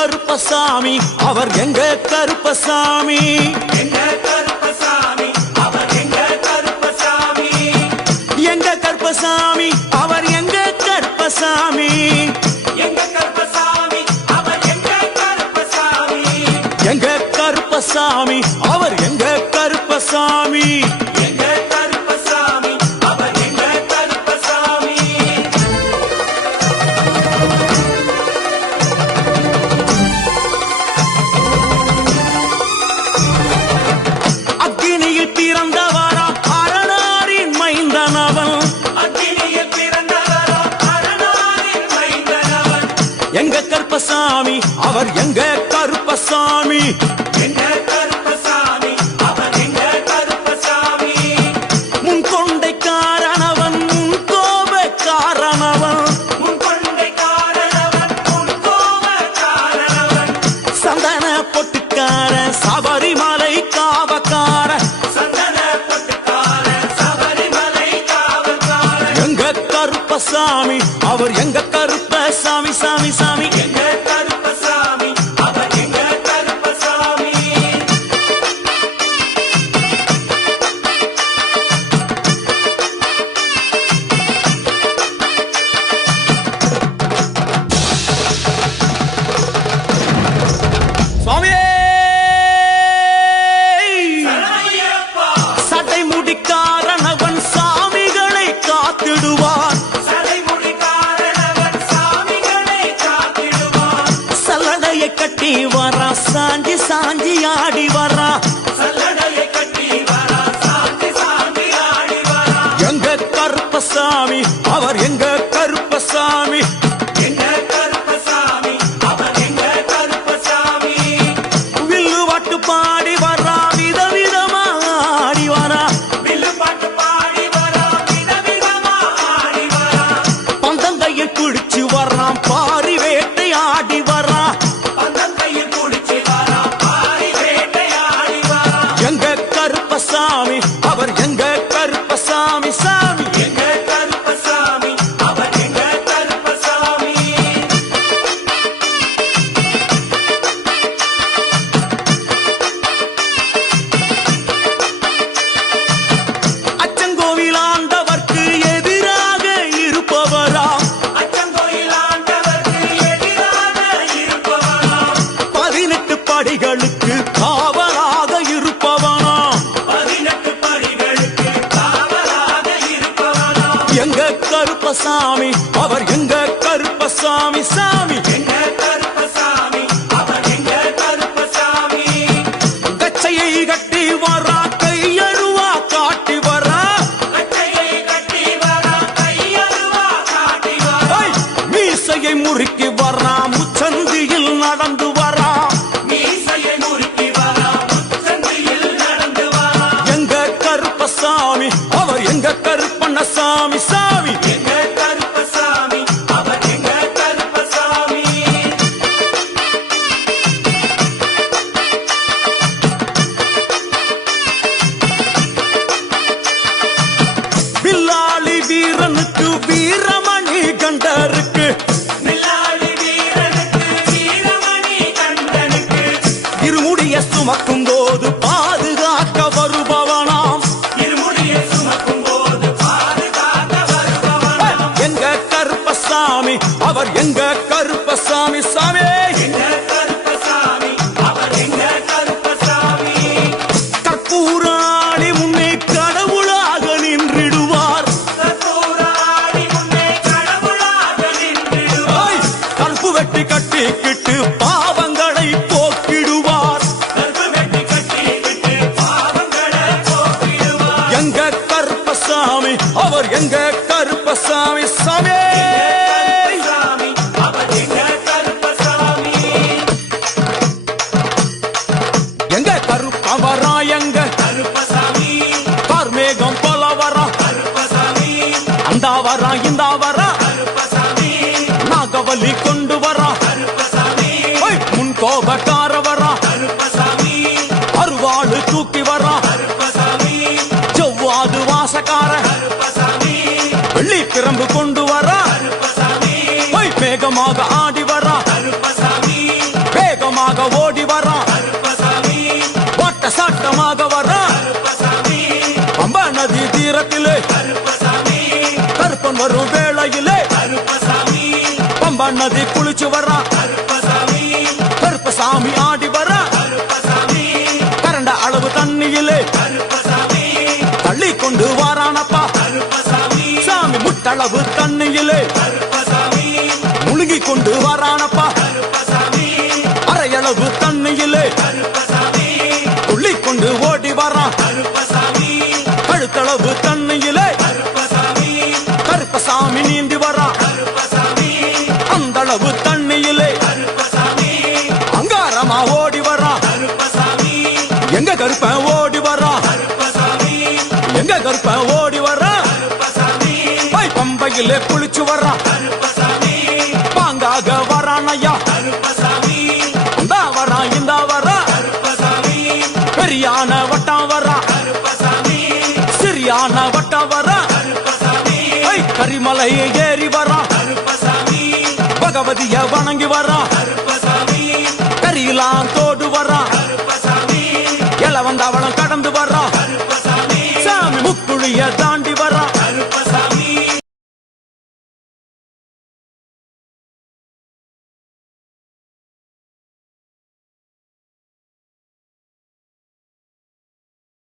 கருப்பசாமி அவர் எங்க கருப்பசாமி எங்க கருப்பசாமி அவர் எங்க கருப்பசாமி எங்க கருப்பசாமி அவர் எங்க கருப்பசாமி எங்க கருப்பசாமி அவர் எங்க கருப்பசாமி எங்க கருப்பசாமி அவர் எங்க கருப்பசாமி எங்க கருப்பசாமி அவர் எங்க கருப்பசாமி அக்னியில் பிறந்தவரா அரணாரின் மைந்தனவன் அக்னியில் பிறந்தவரா அரணாரின் மைந்தனவன் எங்க கருப்பசாமி அவர் எங்க கருப்பசாமி எங்க கருப்பசாமி அவர் எங்க கருப்பசாமி முன் கொண்டை காரணவன் முன் கோப காரணவன் முன் கொண்டை காரணவன் முன் கோப காரணவன் சந்தன பொட்டுக்கார சபரிமலை காவக்கார சந்தன பொட்டுக்கார சபரிமலை காவல்கார எங்க கருப்பசாமி அவர் எங்க கருப்பசாமி சாமி சாமி எங்க கருப்பசாமி அவர் எங்க கருப்பசாமி சுவாமியே சரணமையப்பா சட்டை முடிக்காரணவன் சாமிகளை காத்திடுவான் சடைமுடி காரணவன் சாமிகளை காத்திடுவான் சல்லடையை கட்டி வரா சாஞ்சி சாஞ்சி ஆடி வரா சல்லடையை கட்டி வரா சாந்தி சாந்தி ஆடி வரா எங்க கருப்பசாமி அவர் எங்க கருப்பசாமி எங்க கருப்பசாமி அவர் எங்க கருப்பசாமி வில்லு வாட்டு பாடி வரா விதவிதமா ஆடி வரா வில்லு பாட்டு பாடி வரா விதவிதமா ஆடி வரா பந்தங்கையில் குடிச்சு வர்றான் பாரி வேட்டை ஆடி வரா பந்தங்கையில் குடிச்சு வரா பாரி வேட்டையாடி வரா எங்க கருப்பசாமி அவர் எங்க கருப்பசாமி சாமி எங்க கருப்பசாமி அவர் எங்க கருப்பசாமி அச்சங்கோவில் ஆண்டவர்க்கு எதிராக இருப்பவரா அச்சங்கோயில் ஆண்டவர்க்கு எதிராக இருப்பவனாம் 18 படிகளுக்கு காவலாக இருப்பவனா 18 படிகளுக்கு காவலாக இருப்பவனாம் எங்க கருப்பசாமி அவர் எங்க கருப்பசாமி சாமி எங்க கருப்பசாமி அவர் எங்க கருப்பசாமி கச்சையை கட்டி வரா கையருவா காட்டி வரா கட்டையை கட்டி வரா கையருவா காட்டி வரா ஐ! மீசையை முறுக்கி வரா முச்சந்தியில் நடந்து வரா மீசையை முறுக்கி வரா முச்சந்தியில் நடந்து வரா எங்க கருப்பசாமி அவர் எங்க கருப்பண்ணசாமி சாமி எங்க கருப்பசாமி அவர் எங்க கருப்பசாமி வில்லாளி வீரனுக்கு வீரமணி கண்டருக்கு மில்லாளி வீரனுக்கு வீரமணி கண்டனுக்கு இருமுடிய சுமக்கும் போது பாதுகாக்க வருபவனாம் இருமுடியை சுமக்கும் போது பாதுகாக்க வருபவனாம் எங்க கருப்பசாமி அவர் எங்க கருப்பசாமி சாமி எங்க கருப்பசாமி அவர் எங்க கருப்பசாமி கற்பூராளி முன்னே கடவுளாக நின்றிடுவார் கற்பூராடி முன்னே கடவுளாக நின்றிடுவார் ஐ! கற்பு வெட்டி கட்டிக்கிட்டு பாவங்களை போக்கிடுவார் கற்பு வெட்டி கட்டிக்கிட்டு பாவங்களை போக்கிடுவார் எங்க கருப்பசாமி அவர் எங்க கருப்பசாமி சாமி கருப்பசாமி அவர் எங்க கருப்பசாமி எங்க கருப்பவரா எங்க கருப்பசாமி கார்மேகம் போல வரா கருப்பசாமி அந்த வரா இந்த வரா கருப்பசாமி நாகவல்லி கொண்டு வரா கருப்பசாமி ஐ! முன் கோபக்கார வரா கருப்பசாமி அருவாளு தூக்கி வரா கருப்பசாமி செவ்வாது வாசக்கார கருப்பசாமி வெள்ளி பிரம்பு கொண்டு வரா கருப்பசாமி மேகமாக ஆடி வரா கருப்பசாமி வேகமாக ஓடி வரான் கருப்பசாமி ஓட்ட சாட்டமாக வரான் கருப்பசாமி பம்பா நதி தீரத்திலே கருப்பசாமி கருப்பன் வரும் வேளையிலே கருப்பசாமி பம்பா நதி குளிச்சு வரான் கருப்பசாமி கருப்பசாமி ஆடி வரான் கருப்பசாமி கரண்ட அளவு தண்ணியிலே கருப்பசாமி தள்ளி கொண்டு வாரானப்பா கருப்பசாமி சாமி முட்டளவு தண்ணியிலே கருப்பசாமி முழுகி கொண்டு வாரானப்பா கருப்பசாமி அரையளவு தண்ணியிலே கருப்பசாமி துள்ளி கொண்டு ஓடி வரான் கருப்பசாமி கழுத்தளவு தண்ணியிலே கருப்பசாமி கருப்பசாமி நீந்தி வரான் கருப்பசாமி அந்த அளவு தண்ணியிலே கருப்பசாமி அங்காரமா ஓடி வரான் கருப்பசாமி எங்க கருப்பன் ஓடி வரான் கருப்பசாமி எங்க கருப்பன் ஓடி வரான் கருப்பசாமி பம்பையிலே குளிச்சு வரான் கருப்பசாமி பாங்காக வரான் ஐயா கருப்பசாமி இந்த வரான் இந்த வரான் கருப்பசாமி பெரியான வட்டம் வரான் கருப்பசாமி சிறியான வட்டம் வரான் கருப்பசாமி கரிமலை ஏறி வரான் கருப்பசாமி பகவதிய வணங்கி வரான் கருப்பசாமி கரியலாம் தோடு வரான் கருப்பசாமி இளவந்தவளம் கடந்து வரான்